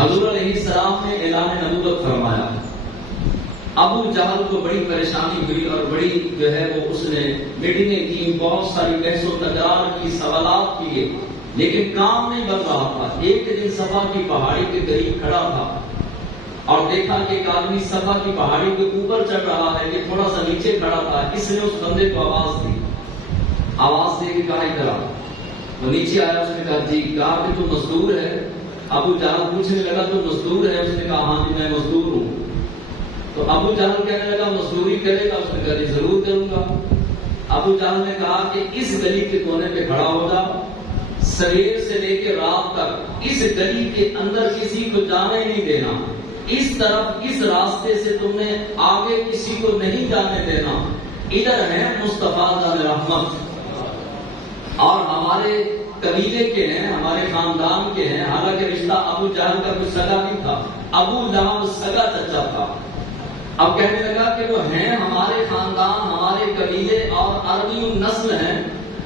حضور علیہ السلام نے اعلان نبوت فرمایا. ابو جہل کو بڑی پریشانی ہوئی اور بڑی جو ہے وہ اس نے میٹنگیں کی، بہت ساری بحث و تکرار کی، سوالات کیے، لیکن کام نہیں بن رہا تھا. ایک دن صفا کی پہاڑی کے قریب کھڑا تھا اور دیکھا کہ ایک آدمی صفا کی پہاڑی کے اوپر چڑھ رہا ہے، یہ تھوڑا سا نیچے کھڑا تھا. اس نے اس بندے کو آواز دی، آواز دے کے کہا ادھر آ. وہ نیچے آیا، اس نے کہا جی. کہا کہ تو مزدور ہے؟ ابو جہل پوچھنے لگا تو مزدور ہے؟ اس نے کہا ہاں جی میں مزدور ہوں. تو ابو جہل کہنے لگا مزدوری کرے گا؟ اس نے کہا جی ضرور کروں گا. ابو جہل نے کہا کہ اس گلی کے کونے پہ کھڑا ہو جا، سویر سے لے کے رات تک اس گلی کے اندر کسی کو جانے نہیں دینا، اس طرف اس راستے سے تم نے آگے کسی کو نہیں جانے دینا. ادھر ہے مصطفیٰ جان رحمت اور ہمارے قبیلے کے ہیں، ہمارے خاندان کے ہیں. حالانکہ رشتہ ابو جہل کا کوئی سگا نہیں تھا، ابو لہب سگا چچا تھا. اب کہنے لگا کہ وہ ہیں ہمارے خاندان، ہمارے قبیلے اور عربی نسل ہیں،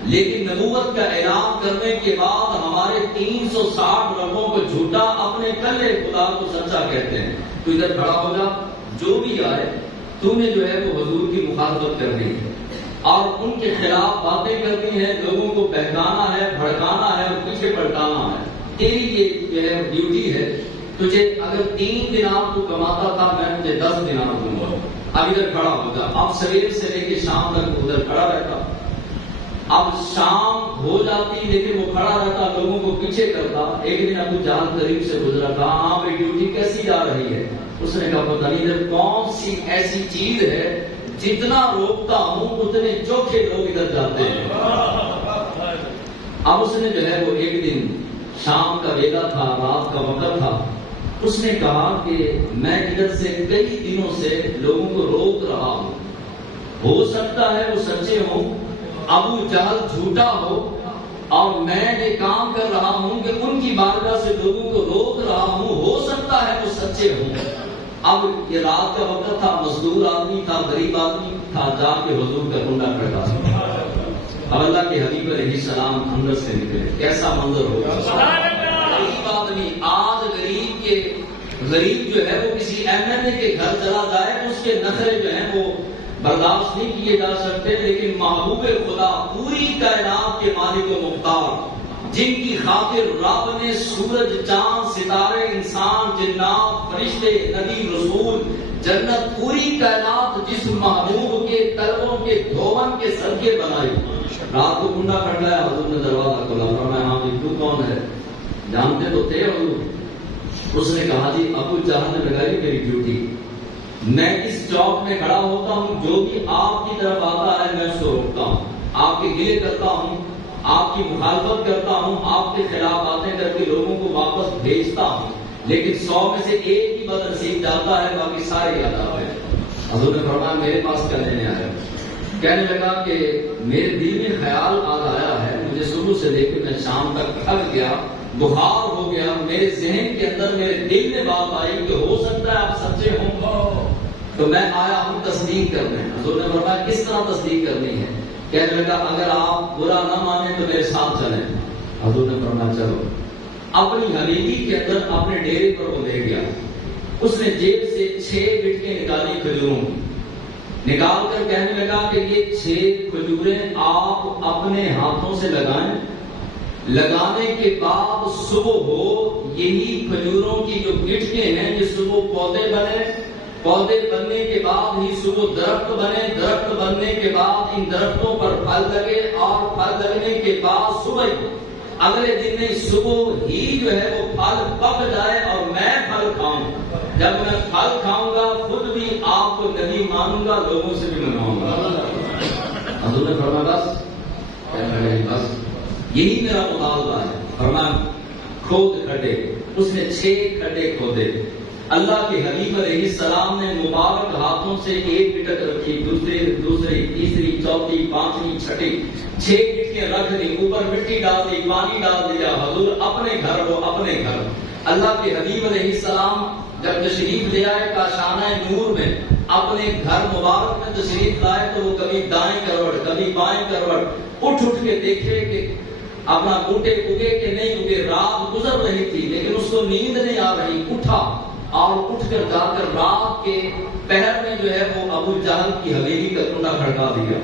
لیکن نبوت کا اعلان کرنے کے بعد ہمارے 360 ربوں کو جھوٹا، اپنے کلے خدا کو سچا کہتے ہیں. تو ادھر کھڑا ہو جا، جو بھی آئے تو نے جو ہے وہ حضور کی مخالفت کرنی ہے اور ان کے خلاف باتیں کرنی ہے، لوگوں کو بہکانا ہے، بھڑکانا ہے اور پیچھے پلٹانا ہے. تیری یہ جو ہے ڈیوٹی ہے. تجھے اگر 3 دینار تو کماتا تھا، میں تجھے 10 دینار دوں گا. اب ادھر کھڑا ہوگا. اب سویر سے لے کے شام تک ادھر کھڑا رہتا. اب شام ہو جاتی لیکن وہ کھڑا رہتا، لوگوں کو پیچھے کرتا. ایک دن ابو جہل قریب سے گزرا، کہا ہاں بھائی ڈیوٹی کیسی جا رہی ہے؟ اس نے کہا پتہ نہیں ادھر کون سی ایسی چیز ہے، جتنا روکتا ہوں اتنے چوکھے لوگ ادھر جاتے ہیں. اب اس نے جو ہے وہ ایک دن شام کا ویلا تھا، رات کا وقت تھا، اس نے کہا کہ میں ادھر سے کئی دنوں سے لوگوں کو روک رہا ہوں، ہو سکتا ہے وہ سچے ہوں، ابو جہل جھوٹا ہو، اور میں یہ کام کر رہا ہوں کہ ان کی بارگاہ سے لوگوں کو روک رہا ہوں، ہو سکتا ہے وہ سچے ہوں. اب یہ رات کا وقت تھا، مزدور آدمی تھا، غریب آدمی تھا، جا کے حضور کا کنڈا کھڑکا. اب اللہ کے حبیب علیہ السلام اندر سے نکلے. کیسا منظر ہوگا! غریب آدمی، آج غریب جو ہے وہ کسی ایم ایل اے کے گھر چلا جائے تو اس کے نخرے جو ہیں وہ برداشت نہیں کیے جا سکتے، لیکن محبوب خدا، پوری کائنات کے مالک و مختار، جن کی خاطر رب نے سورج، چاند، ستارے، انسان، جنات، فرشتے، نبی، رسول، جنت، پوری کائنات جس محبوب کے قلبوں کے دھون کے صدقے بنائی. رات کو کنڈا کھڑکایا، حضور نے دروازہ کھولا. فرمایا ہاں جی تو کون ہے؟ جانتے تو تھے حضور. اس نے کہا جی ابو جہل نے لگائی میری ڈیوٹی، میں اس چوک میں کھڑا ہوتا ہوں، جو بھی آپ کی طرف آتا ہے میں اس کو روکتا ہوں، آپ کے گلے کرتا ہوں، آپ کی مخالفت کرتا ہوں، آپ کے خلاف باتیں کر کے لوگوں کو واپس بھیجتا ہوں، لیکن 100 میں سے ایک ہی بدنصیب جاتا ہے، باقی سارے یاد آتے ہیں. حضور نے فرمایا میرے پاس کیا لینے آیا؟ کہنے لگا کہ میرے دل میں خیال آیا ہے، مجھے صبح سے لے کے میں شام تک تھک گیا، بخار ہو گیا، میرے ذہن کے اندر میرے دل میں بات آئی کہ ہو سکتا ہے آپ سچے ہوں، تو میں آیا ہوں تصدیق کرنے. حضور نے فرمایا کس طرح تصدیق کرنی ہے؟ کہنے لگا اگر آپ برا نہ مانیں تو میرے ساتھ چلیں. حضور نے فرمایا چلو. اپنی حویلی کے اندر اپنے ڈیرے پر وہ لے گیا. اس نے جیب سے 6 گٹکیں نکالی کھجوروں کی، نکال کر کہنے لگا کہ یہ 6 کھجوریں آپ اپنے ہاتھوں سے لگائیں، لگانے کے بعد صبح ہو یہی کھجوروں کی جو گٹکیں ہیں یہ صبح پودے بنے، پودے بننے کے بعد ہی صبح درخت بنے، درخت بننے کے بعد ان درختوں پر پھل لگے، اور پھل لگنے کے بعد صبح اگلے دن نہیں صبح ہی جو ہے وہ پھل پک جائے اور میں پھل کھاؤں. جب میں پھل کھاؤں گا خود بھی آپ کو نبی مانوں گا، لوگوں سے بھی منواؤں گا. حضور نے فرمایا بس یہی میرا مطالبہ ہے. فرمایا کھود کھڈے. اس نے 6 کھڈے کھودے. اللہ کے حبیب علیہ السلام نے مبارک ہاتھوں سے ایک گٹک رکھی، دوسری، تیسری، چوتھی، پانچویں، چھٹی، 6 گٹکیں رکھ دی، اوپر مٹی ڈال دی، پانی ڈال دیا. حضور اپنے گھر وہ اپنے گھر. اللہ کے حبیب علیہ السلام جب تشریف لے آئے کاشانہ نور میں، اپنے گھر مبارک میں تشریف لائے تو وہ کبھی دائیں کروٹ کبھی بائیں کروٹ اٹھ کے دیکھے کہ اپنا بوٹے اگے کہ نہیں اگے، رات گزر رہی تھی لیکن اس کو نیند نہیں آ رہی، اٹھا اور اٹھ کر جا کر رات کے پہر میں جو ہے وہ ابو جہل کی حویلی کا کنڈا کھڑکا دیا،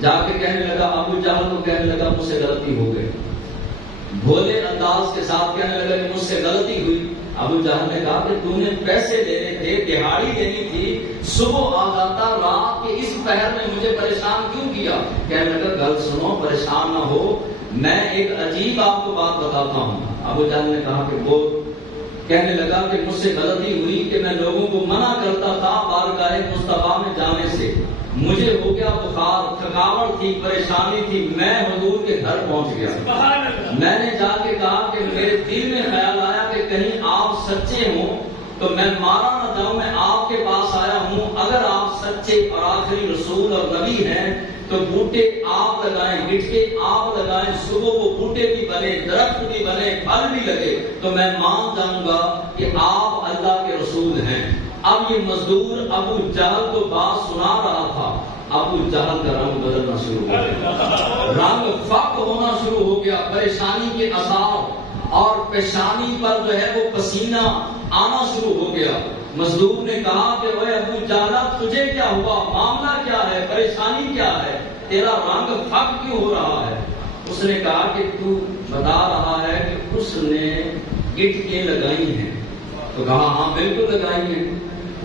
جا کے کہنے لگا، ابو جہل کو کہنے لگا مجھ سے غلطی ہو گئی، بھولے انداز کے ساتھ کہنے لگا کہ مجھ سے غلطی ہوئی۔ ابو جہل نے کہا کہ تم نے پیسے لینے تھے، دہاڑی دینی تھی، صبح آ جاتا، رات کے اس پہر میں مجھے پریشان کیوں کیا؟ کہنے لگا گل سنو، پریشان نہ ہو، میں ایک عجیب آپ کو بات بتاتا ہوں۔ ابو جہل نے کہا کہ وہ کہنے لگا کہ مجھ سے غلطی ہوئی کہ میں لوگوں کو منع کرتا تھا بارگاہ مصطفیٰ میں جانے سے، مجھے ہو گیا بخار، تھکاوٹ تھی، پریشانی تھی، میں حضور کے گھر پہنچ گیا، میں نے جا کے کہا کہ میرے دل میں خیال آیا کہ کہیں آپ سچے ہوں تو میں مارا نہ جاؤں، میں آپ کے پاس آیا ہوں، اگر آپ سچے اور آخری رسول اور نبی ہیں تو بوٹے آپ لگائیں، گٹکے آپ لگائیں، صبح وہ بوٹے بھی بنے، درخت بھی بنے، پھل بھی لگے تو میں مان جاؤں گا کہ آپ اللہ کے رسول ہیں۔ اب یہ مزدور ابو جہل کو بات سنا رہا تھا، ابو جہل کا رنگ بدلنا شروع ہو گیا، رنگ فق ہونا شروع ہو گیا، پریشانی کے آثار، اور پیشانی پر جو ہے وہ پسینہ آنا شروع ہو گیا۔ مزدور نے کہا کہ اے ابو جہل تجھے کیا ہوا، معاملہ کیا ہے، پریشانی کیا ہے، تیرا رنگ فق کیوں ہو رہا ہے؟ اس نے کہا کہ تو بتا رہا ہے کہ اس نے گٹکیں لگائی ہیں، تو کہا ہاں بالکل لگائی ہیں،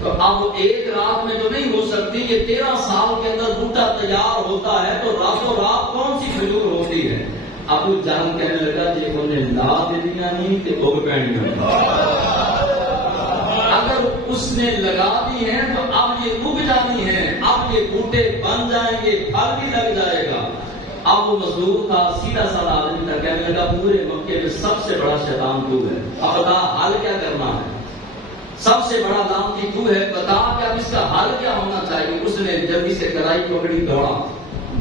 تو اب ایک رات میں تو نہیں ہو سکتی، یہ 13 سال کے اندر بوٹا تیار ہوتا ہے تو راتوں رات کون سی کھجور ہوتی ہے؟ ابو جہل کہنے لگا جی انہیں لا دے دیا نہیں کہ اگ پہنی، اگر اس نے لگا دی ہیں تو اب یہ اگ جانی ہے، اب یہ بوٹے بن جائیں گے، پھل بھی لگ جائے گا۔ اب وہ مزدور تھا، سیدھا سادہ آدمی تھا، کہنے لگا پورے مکے میں سب سے بڑا شیطان تو ہے، اب بتا حل کیا کرنا ہے، سب سے بڑا لعنتی تو ہے، بتا کہ اب اس کا حل کیا ہونا چاہیے۔ اس نے جلدی سے کڑائی پکڑی،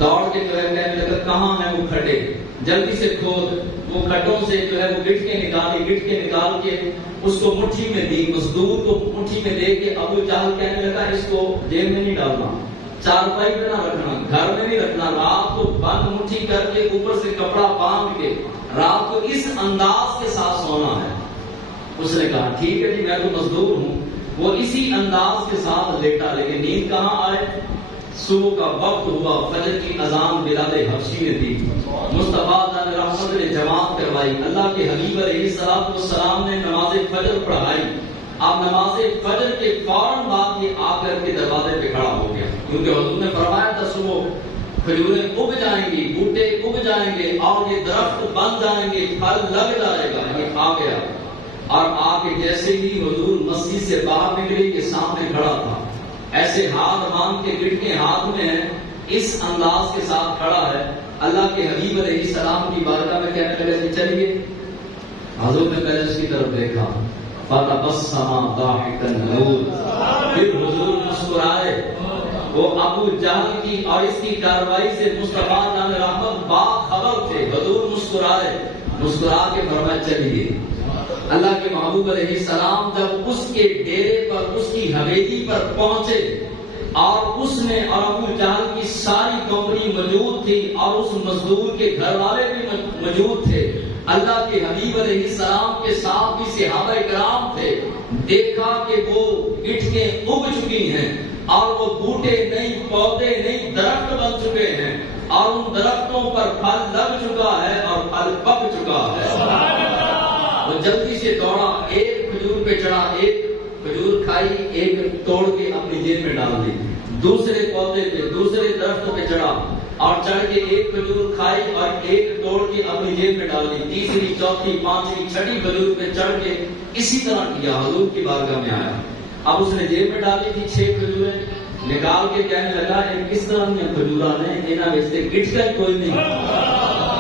دوڑ کے جو ہے کہنے لگا کہاں ہے وہ کھڈے، جلدی سے کھود، وہ کھڈوں سے جو ہے وہ گٹکے نکال کے اس کو مٹھی میں دی، مزدور کو مٹھی میں دے کے ابو جہل کہنے لگا اس کو جیب میں نہیں ڈالنا، چارپائی پہ نہ رکھنا، گھر میں نہیں رکھنا، رات کو بند مٹھی کر کے اوپر سے کپڑا باندھ کے رات کو اس انداز کے ساتھ سونا ہے۔ اس نے کہا ٹھیک ہے جی میں تو مزدور ہوں، وہ اسی انداز کے ساتھ لیٹا، لیکن نیند کہاں آئے؟ صبح کا وقت ہوا، فجر کی اذان بلال حبشی نے دی، مصطفیٰ جان رحمت نے جماعت کروائی، اللہ کے حبیب علیہ السلام نے نماز فجر پڑھائی۔ اب نماز فجر کے فوراً بعد یہ آ کر کے دروازے پہ کھڑا ہو گیا، کیونکہ حضور نے فرمایا تھا صبح کھجوریں اگ جائیں گی، بوٹے اگ جائیں گے اور یہ درخت بن جائیں گے، پھل لگ جائے گا۔ یہ آ گیا اور آ کے جیسے ہی حضور مسجد سے باہر نکلے یہ سامنے کھڑا تھا، ایسے ہاتھ باندھ کے گٹکے ہاتھ میں ہیں، اس انداز کے ساتھ کھڑا ہے۔ اللہ کے حبیب علیہ السلام کی بارگاہ میں کہنے لگا کہ چلیے، حضور نے پہلے اس کی طرف دیکھا، فتبسم ضاحکا له، پھر حضور مسکرائے۔ وہ ابو جہل کی اور اس کی کارروائی سے مصطفیٰ جان رحمت باخبر تھے، حضور مسکرائے، مسکرا کے فرمایا چلیے۔ اللہ کے محبوب علیہ السلام جب اس کے ڈیرے پر، اس کی حویلی پر پہنچے اور اس نے اور ابو جہل کی ساری کمپنی موجود تھی اور اس مزدور کے گھر والے بھی موجود تھے، اللہ کے حبیب علیہ السلام کے ساتھ بھی صحابہ کرام تھے، دیکھا کہ وہ گٹکیں اگ چکی ہیں اور وہ بوٹے نہیں، پودے نہیں، درخت بن چکے ہیں اور ان درختوں پر پھل لگ چکا ہے اور پھل پک چکا ہے۔ وہ جلدی سے دوڑا، ایک کھجور پہ چڑھا، ایک کھجور کھائی، ایک توڑ کے اپنی جیب میں ڈال دی، دوسرے پودے پہ، دوسرے درخت پہ چڑھا اور چڑھ کے ایک کھجور کھائی اور ایک توڑ کے اپنی جیب میں ڈال دی، تیسری، چوتھی، پانچویں، چھٹی کھجور پہ چڑھ کے اسی طرح کیا، حضور کی بارگاہ میں آیا۔ اب اس نے جیب میں ڈالی تھی 6 کھجوریں، نکال کے کہنے لگا کس طرح کی کھجورا نے انہاں وچ گٹکا کوئی نہیں،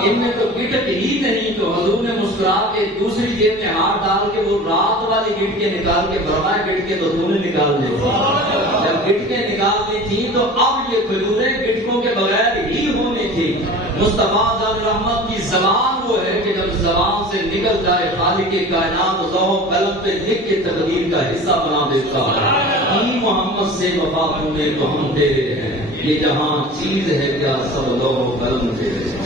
ان میں تو گٹک ہی نہیں۔ تو حضور نے مسکرا کے دوسری جیب میں ہاتھ ڈال کے وہ رات والی گٹکے نکال کے فرمایا گٹکے تو تو نے نکال دی تھی، جب گٹکے نکال دی تھی تو اب یہ کھجوریں گٹکوں کے بغیر ہی ہونی تھی۔ مصطفیٰ جان رحمت کی زبان وہ ہے کہ جب زبان سے نکل جائے خالق کائنات لوح و قلم پہ لکھ کے تقدیر کا حصہ بنا دیتا ہے۔ محمد سے وفا تم نے تو ہم تیرے ہیں، یہ جہاں چیز ہے کیا سب لوح و قلم تیرے ہیں۔